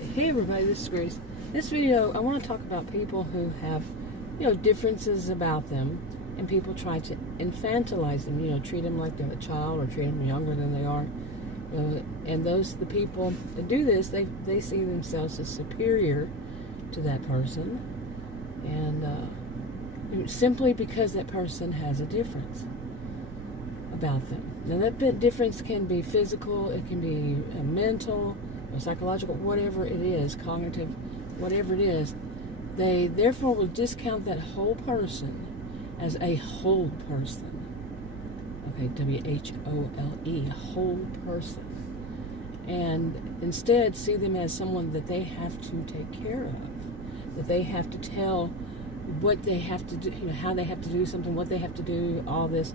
Hey everybody, this is Grace. In this video, I want to talk about people who have, differences about them, and people try to infantilize them, treat them like they're a child or treat them younger than they are. And the people that do this, they see themselves as superior to that person, and simply because that person has a difference about them. Now that difference can be physical, it can be mental, or psychological, whatever it is, cognitive, whatever it is. They therefore will discount that whole person as a whole person. Okay, W-H-O-L-E, whole person. And instead see them as someone that they have to take care of, that they have to tell what they have to do, how they have to do something, what they have to do, all this,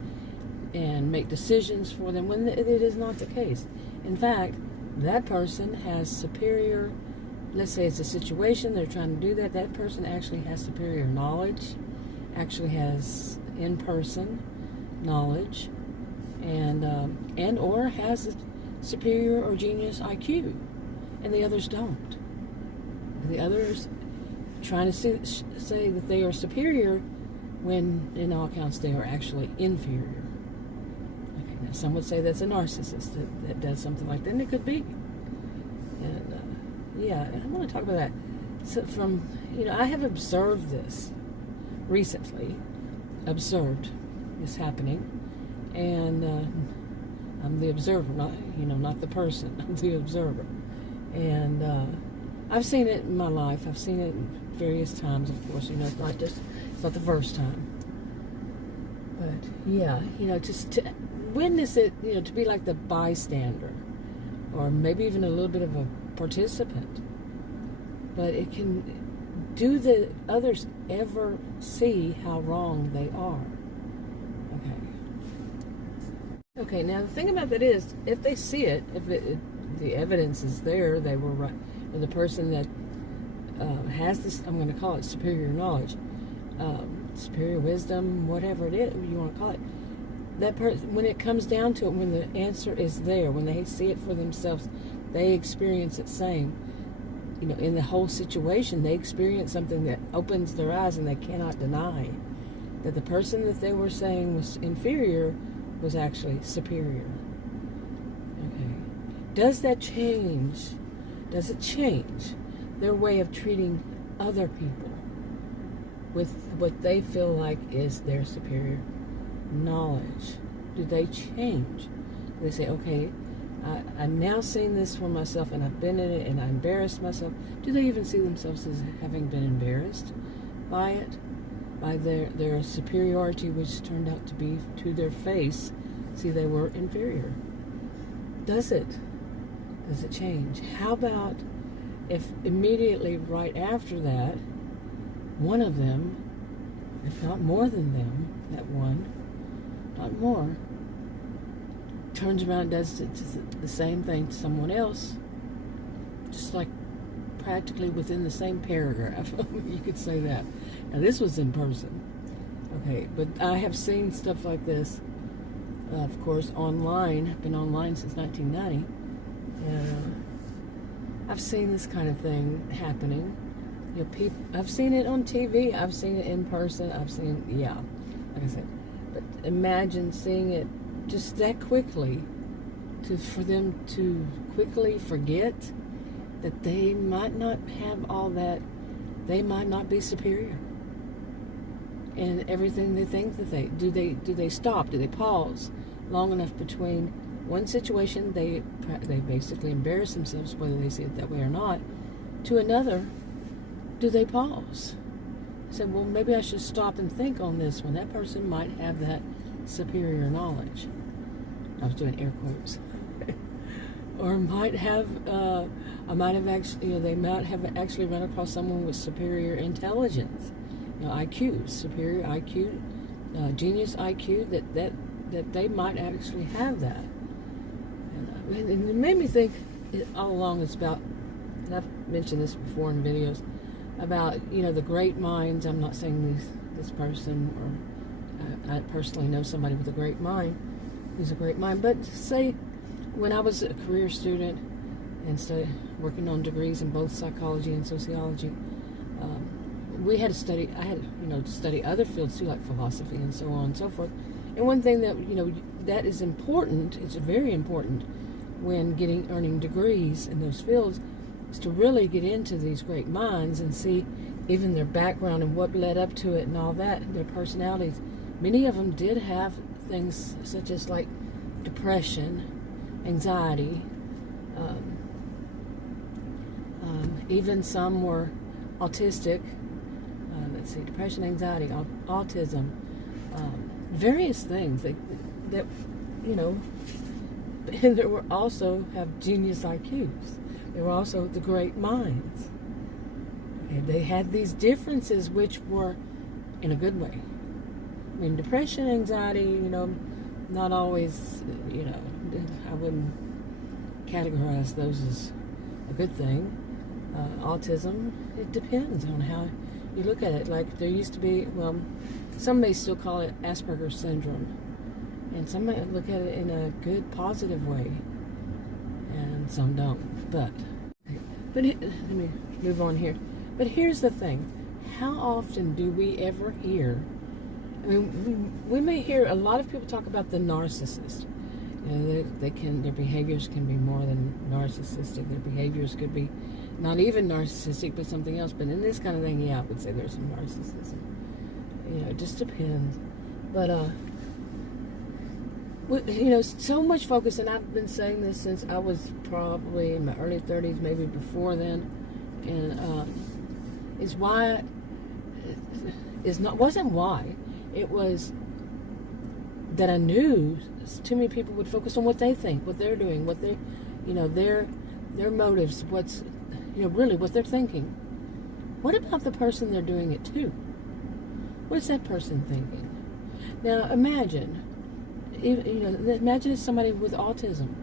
and make decisions for them, when it is not the case. In fact, that person has superior, let's say it's a situation, they're trying to do that, that person actually has superior knowledge, actually has in-person knowledge, and or has a superior or genius IQ, and the others don't. The others trying to say that they are superior when in all accounts they are actually inferior. Okay, now some would say that's a narcissist that does something like that, and it could be. And and I want to talk about that. So I have observed this recently, observed this happening, and I'm the observer, not the person. I'm the observer, and I've seen it in my life. I've seen it various times, of course. It's not the first time, but just to witness it, to be like the bystander, or maybe even a little bit of a participant. But it can, do the others ever see how wrong they are? Okay, now the thing about that is, if they see it, the evidence is there, they were right, or the person that has this, I'm going to call it superior knowledge, superior wisdom, whatever it is you want to call it, that person, when it comes down to it, when the answer is there, when they see it for themselves, they experience it same. In the whole situation, they experience something that opens their eyes, and they cannot deny that the person that they were saying was inferior was actually superior. Okay. Does that change? Does it change their way of treating other people with what they feel like is their superior knowledge? Do they change? Do they say, okay, I'm now seeing this for myself, and I've been in it, and I embarrassed myself? Do they even see themselves as having been embarrassed by it? By their superiority, which turned out to be to their face. See, they were inferior. Does it change? How about if immediately right after that, one of them, if not more than them, that one, not more, turns around and does the same thing to someone else, just like practically within the same paragraph. You could say that. Now this was in person. Okay, but I have seen stuff like this, of course, online. I've been online since 1990. I've seen this kind of thing happening. I've seen it on TV. I've seen it in person. I've seen, like I said. But imagine seeing it just that quickly, for them to quickly forget that they might not have all that, they might not be superior. And everything they think that do they stop? Do they pause long enough between one situation they basically embarrass themselves, whether they see it that way or not, to another? Do they pause? Say, well, maybe I should stop and think on this one. That person might have that superior knowledge. I was doing air quotes. Or might have, they might have actually run across someone with superior intelligence, IQ, superior IQ, genius IQ, that they might actually have that. And it made me think all along, it's about, and I've mentioned this before in videos, about, the great minds. I'm not saying this person, or I personally know somebody with a great mind, who's a great mind, but say when I was a career student, and working on degrees in both psychology and sociology. We had to study. I had, to study other fields too, like philosophy and so on and so forth. And one thing that that is important. It's very important when earning degrees in those fields, is to really get into these great minds and see even their background and what led up to it and all that, their personalities. Many of them did have things such as like depression, anxiety. Even some were autistic. Let's see, depression, anxiety, autism, various things that and there were also have genius IQs. They were also the great minds. And they had these differences which were in a good way. I mean, depression, anxiety, not always, I wouldn't categorize those as a good thing. Autism, it depends on how you look at it. Like there used to be, some may still call it Asperger's syndrome. And some might look at it in a good, positive way. And some don't. But let me move on here. But here's the thing. How often do we ever hear, we may hear a lot of people talk about the narcissist. Their behaviors can be more than narcissistic. Their behaviors could be not even narcissistic, but something else. But in this kind of thing, I would say there's some narcissism. It just depends. But, so much focus, and I've been saying this since I was probably in my early 30s, maybe before then, and it was that I knew too many people would focus on what they think, what they're doing, what they, their motives, what's, really what they're thinking. What about the person they're doing it to? What is that person thinking? Now imagine it's somebody with autism.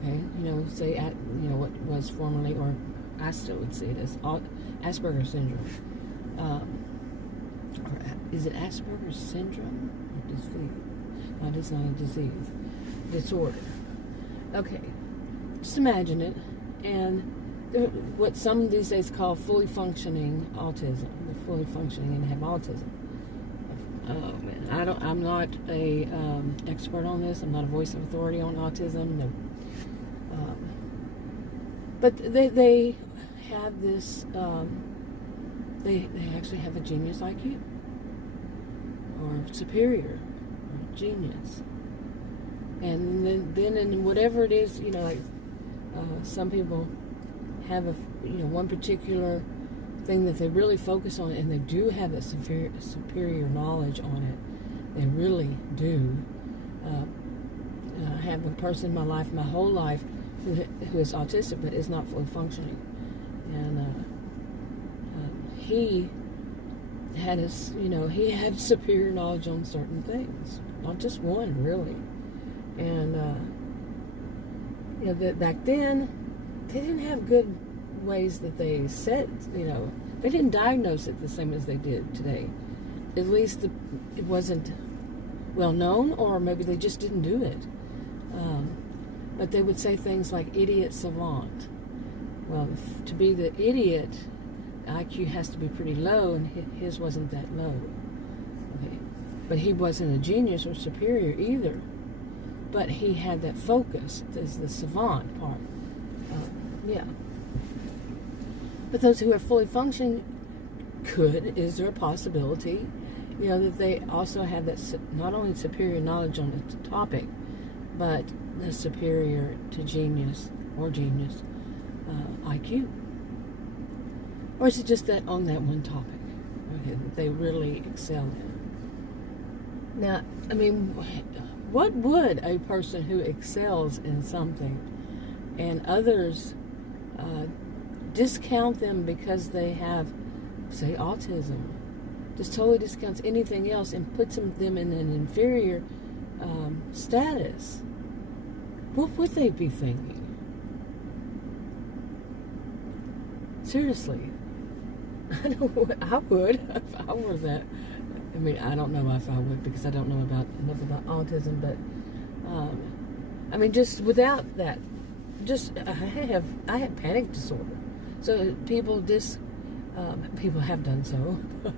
Okay, say what was formerly, or I still would see it as Asperger's syndrome. Or is it Asperger's syndrome or disease? No, it's not a disease. Disorder. Okay, just imagine it, and what some these days call fully functioning autism. They're fully functioning and have autism. Oh man, I'm not a expert on this. I'm not a voice of authority on autism. No. But they have this. They actually have a genius IQ, or superior, or genius. And then in whatever it is, some people have one particular thing that they really focus on, and they do have a superior knowledge on it. They really do. I have a person in my life, my whole life, who is autistic but is not fully functioning, and he had he had superior knowledge on certain things, not just one really, and that back then they didn't have good ways that they said, they didn't diagnose it the same as they did today. At least it wasn't well known, or maybe they just didn't do it. But they would say things like idiot savant. Well, to be the idiot, IQ has to be pretty low, and his wasn't that low. Okay, but he wasn't a genius or superior either. But he had that focus. There's the savant part. Yeah. But those who are fully functioning is there a possibility, that they also have that not only superior knowledge on the topic, but the superior to genius IQ? Or is it just that on that one topic, that they really excel in? Now, what would a person who excels in something and others discount them because they have, say, autism, just totally discounts anything else and puts them in an inferior status? What would they be thinking? Seriously. I know what I would if I were that. I don't know if I would, because I don't know enough about autism, but just without that I have panic disorder. So people people have done so, but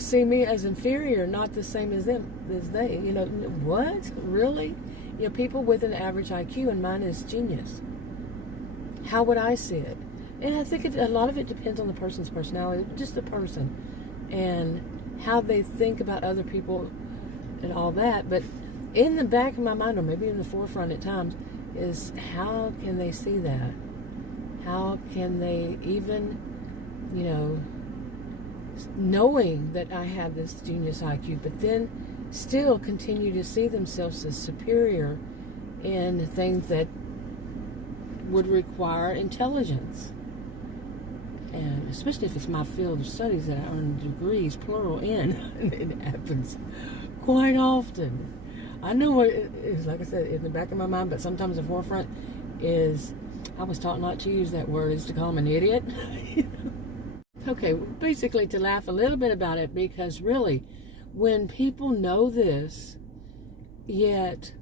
see me as inferior, not the same as they. What? Really? People with an average IQ, and mine is genius. How would I see it? And I think a lot of it depends on the person's personality, just the person, and how they think about other people and all that. But in the back of my mind, or maybe in the forefront at times, is how can they see that? How can they even, knowing that I have this genius IQ, but then still continue to see themselves as superior in things that would require intelligence? And especially if it's my field of studies that I earn degrees, plural, in. And it happens quite often. I know what it is, like I said, in the back of my mind, but sometimes the forefront is, I was taught not to use that word, is to call them an idiot. Okay, basically to laugh a little bit about it, because really, when people know this, yet,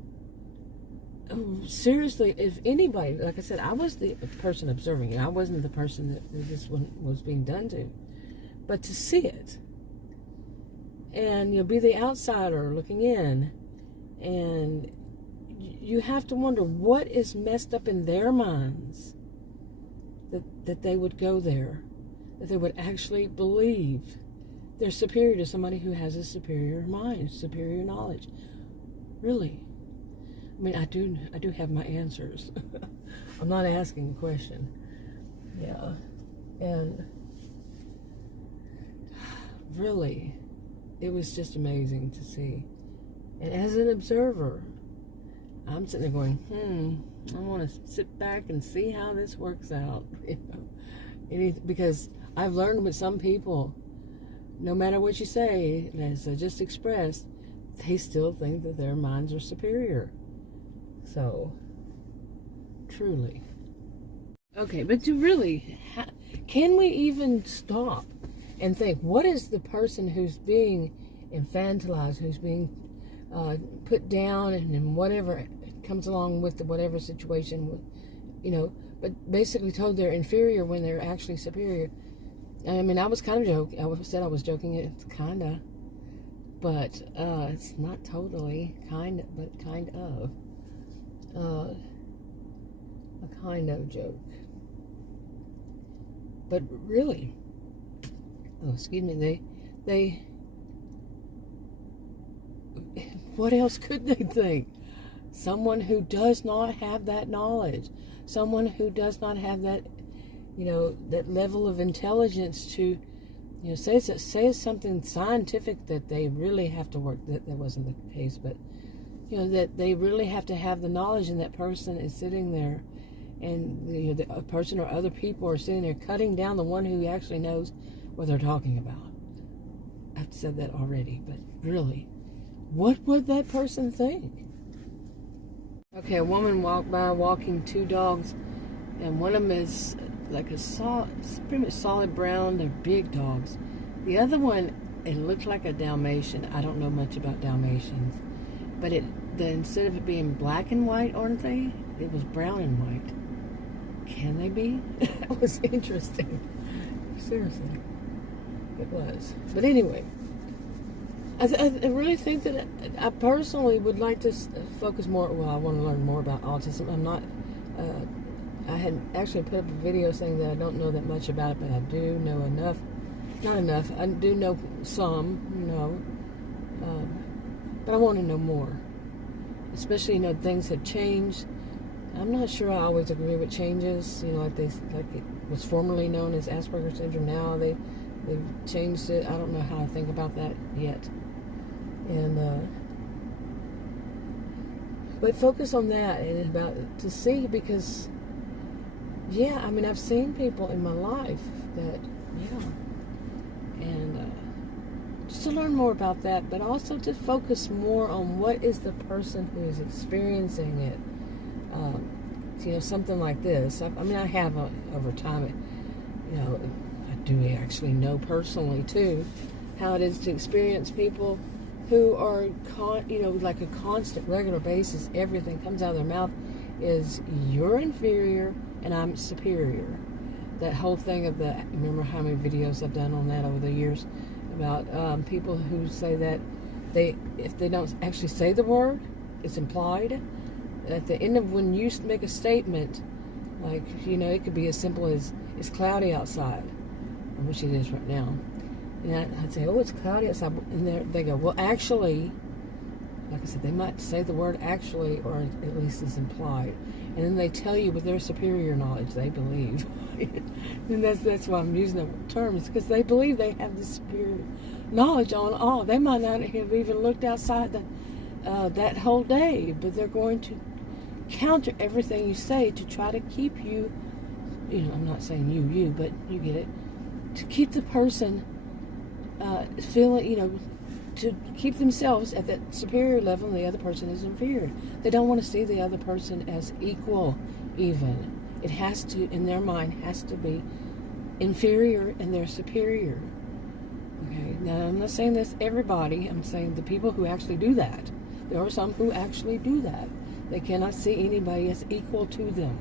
seriously, if anybody, like I said, I was the person observing it. I wasn't the person that this one was being done to. But to see it, and you'll be the outsider looking in, and you have to wonder what is messed up in their minds that they would go there, that they would actually believe they're superior to somebody who has a superior mind, superior knowledge. Really. I mean, I do have my answers. I'm not asking a question. Yeah. And really, it was just amazing to see. And as an observer, I'm sitting there going, I want to sit back and see how this works out. Because I've learned with some people, no matter what you say, as I just expressed, they still think that their minds are superior. So, truly. Okay, but can we even stop and think, what is the person who's being infantilized, who's being put down, and whatever comes along with whatever situation, but basically told they're inferior when they're actually superior? I mean, I was kind of joking. I said I was joking. It's kind of, but it's not totally kind of, but kind of. A kind of joke. But really, they what else could they think? Someone who does not have that knowledge, someone who does not have that, that level of intelligence to, say it's something scientific that they really have to work. That wasn't the case, but that they really have to have the knowledge, and that person is sitting there, and the person or other people are sitting there cutting down the one who actually knows what they're talking about. I've said that already, but really, what would that person think? Okay, a woman walked by walking two dogs, and one of them is like pretty much solid brown. They're big dogs. The other one, it looked like a Dalmatian. I don't know much about Dalmatians, but instead of it being black and white, aren't they? It was brown and white. Can they be? That was interesting. Seriously, it was. But anyway, I really think that I personally would like to focus more. Well, I want to learn more about autism. I'm not. I had actually put up a video saying that I don't know that much about it, but I do know enough. Not enough. I do know some, but I want to know more. Especially, things have changed. I'm not sure I always agree with changes. Like it was formerly known as Asperger's syndrome. Now they've changed it. I don't know how I think about that yet. And but focus on that and to see, because I've seen people in my life that and just to learn more about that, but also to focus more on what is the person who is experiencing it. Something like this. I have over time. I do actually know personally too how it is to experience people who are, like a constant, regular basis. Everything comes out of their mouth, is you're inferior and I'm superior. That whole thing of the, remember how many videos I've done on that over the years about people who say that if they don't actually say the word, it's implied. At the end of when you make a statement, like, it could be as simple as, it's cloudy outside, which it is right now. And I'd say, oh, it's cloudy outside. And they go, well, actually, like I said, they might say the word actually, or at least it's implied. And then they tell you with their superior knowledge, they believe. And that's why I'm using the terms, because they believe they have this superior knowledge on all. They might not have even looked outside that whole day, but they're going to counter everything you say to try to keep you, I'm not saying you, but you get it, to keep the person feeling, to keep themselves at that superior level and the other person is inferior. They don't want to see the other person as equal even. It has to, in their mind, has to be inferior and they're superior. Okay, now I'm not saying that's everybody. I'm saying the people who actually do that. There are some who actually do that. They cannot see anybody as equal to them.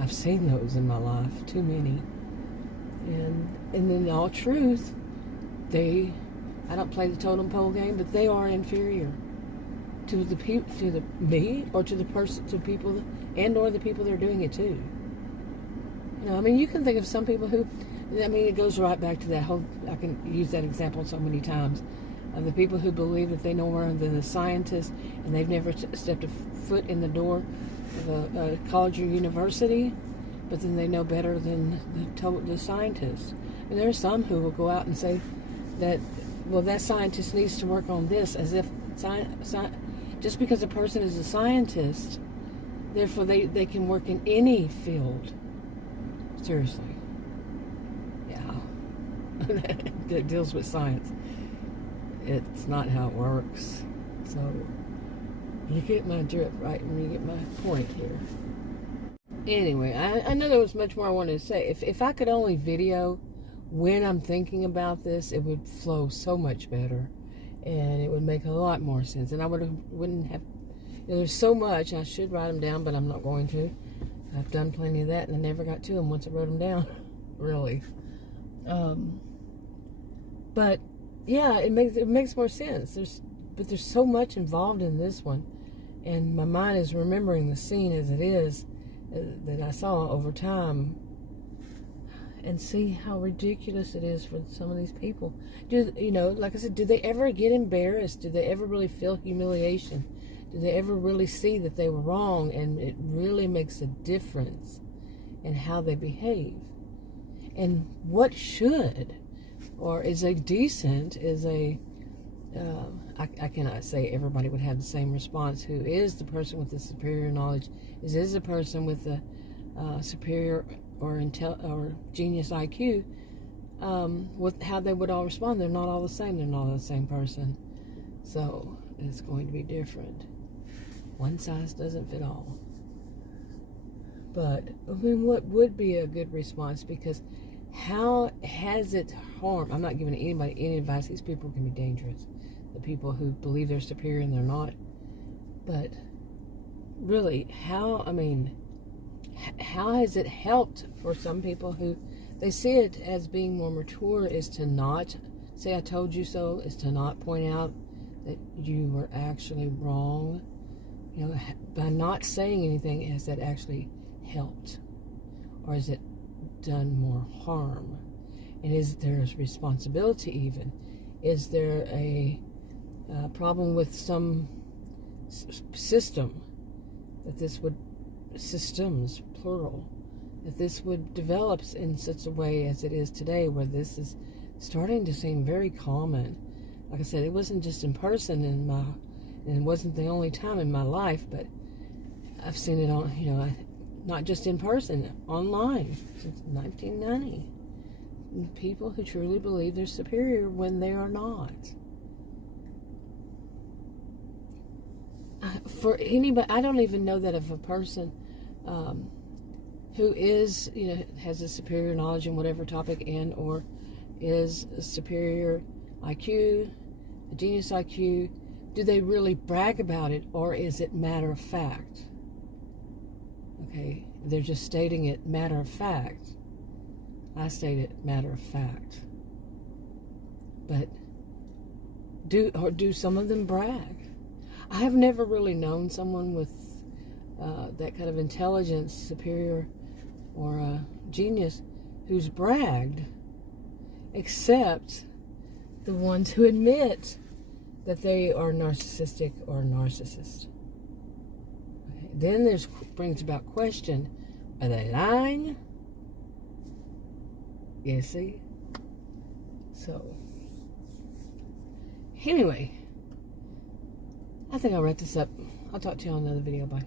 I've seen those in my life, too many. And in all truth, I don't play the totem pole game, but they are inferior to me, or to the person, to people, and or the people they're doing it to. You can think of some people who, it goes right back to that whole, I can use that example so many times, of the people who believe that they know more than the scientists, and they've never stepped a foot in the door of a college or university, but then they know better than the scientists. And there are some who will go out and say that, well, that scientist needs to work on this, as if just because a person is a scientist, therefore they can work in any field. Seriously. Yeah. That deals with science. It's not how it works. So, you get my drift, right? And you get my point here. Anyway, I know there was much more I wanted to say. If I could only video when I'm thinking about this, it would flow so much better, and it would make a lot more sense. And I wouldn't have. There's so much. I should write them down, but I'm not going to. I've done plenty of that, and I never got to them once I wrote them down. Really. But yeah, it makes more sense. There's so much involved in this one, and my mind is remembering the scene as it is that I saw over time, and see how ridiculous it is for some of these people. Like I said, do they ever get embarrassed? Do they ever really feel humiliation? Do they ever really see that they were wrong, and it really makes a difference in how they behave? And what should, or is a decent, I cannot say everybody would have the same response. Who is the person with the superior knowledge? Is the person with the superior or genius IQ? With how they would all respond. They're not all the same. They're not all the same person. So it's going to be different. One size doesn't fit all. But what would be a good response? Because how has it harmed? I'm not giving anybody any advice. These people can be dangerous. The people who believe they're superior and they're not. But really, how has it helped for some people who they see it as being more mature, is to not say I told you so, is to not point out that you were actually wrong. By not saying anything, has that actually helped? Or is it done more harm? And is there a responsibility even? Is there a problem with some system that this would, systems, plural, that this would develop in such a way as it is today, where this is starting to seem very common? Like I said, it wasn't just in person and it wasn't the only time in my life, but I've seen it on, not just in person, online since 1990. People who truly believe they're superior when they are not. For anybody, I don't even know that if a person who is, has a superior knowledge in whatever topic, and or is a superior IQ, a genius IQ, do they really brag about it, or is it matter of fact? Okay, they're just stating it matter of fact. I state it matter of fact. But do some of them brag? I have never really known someone with that kind of intelligence, superior or genius, who's bragged, except the ones who admit that they are narcissistic or narcissist. Okay. Then there's brings about question: are they lying? You see? So, anyway, I think I'll wrap this up. I'll talk to you on another video. Bye.